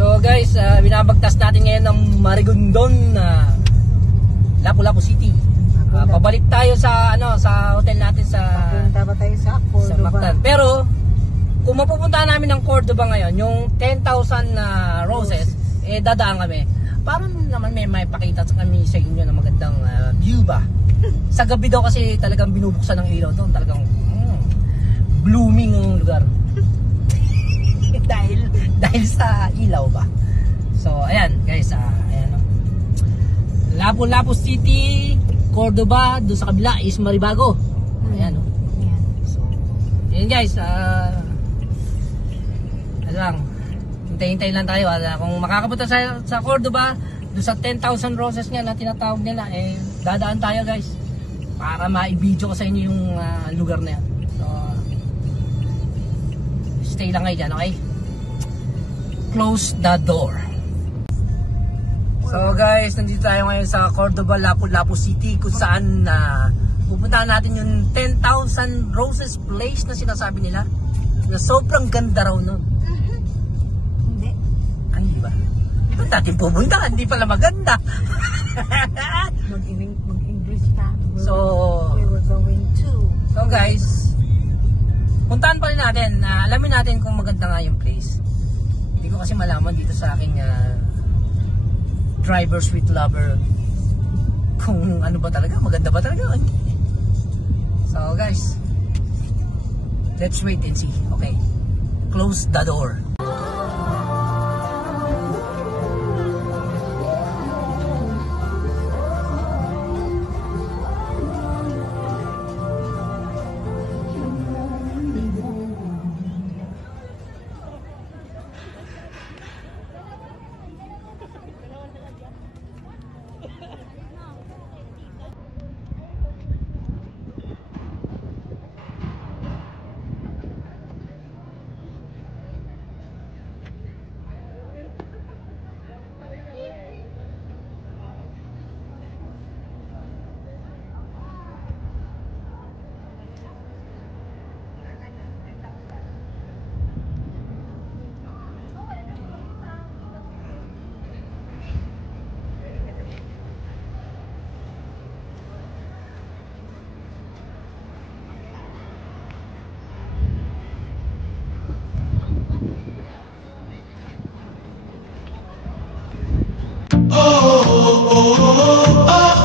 So guys, binabagtas natin ngayon ng Marigondon, Lapu-Lapu City. Pabalik tayo sa sa hotel natin sa Papunta ba tayo sa Cordoba? Mactan. Pero kung mapupunta namin ng Cordoba ngayon, yung 10,000 roses, dadaan kami. Parang naman may pakita sa kami sa inyo na magandang view ba. Sa gabi daw kasi talagang binubuksan ng ilaw doon, talagang blooming ang lugar. dahil sa ilaw ba. So ayan guys, ayan. Lapu-Lapu City, Cordoba, doon sa kabila is Maribago. Ayan. So ayan guys, hintay-hintay lang tayo. Kung makakapunta sa Cordoba, doon sa 10,000 roses nga na tinatawag nila, dadaan tayo guys para ma-video ko sa inyo yung lugar na yan. So stay lang kayo dyan, okay? Close the door. So guys, nandito tayo ngayon sa Cordoba, Lapu-Lapu City, kung saan pupuntahan natin yung 10,000 roses place na sinasabi nila na sobrang ganda raw nun. Hindi. Ay, di ba? Doon natin pupunta, hindi pala maganda. Mag-English ka. So We were going to. So guys, puntahan pa rin natin, alamin natin kung maganda nga yung place. Hindi ko kasi malaman dito sa aking driver sweet lover kung ano ba talaga, maganda ba talaga. So guys, let's wait and see. Okay, close the door. Oh, oh, oh, oh, oh.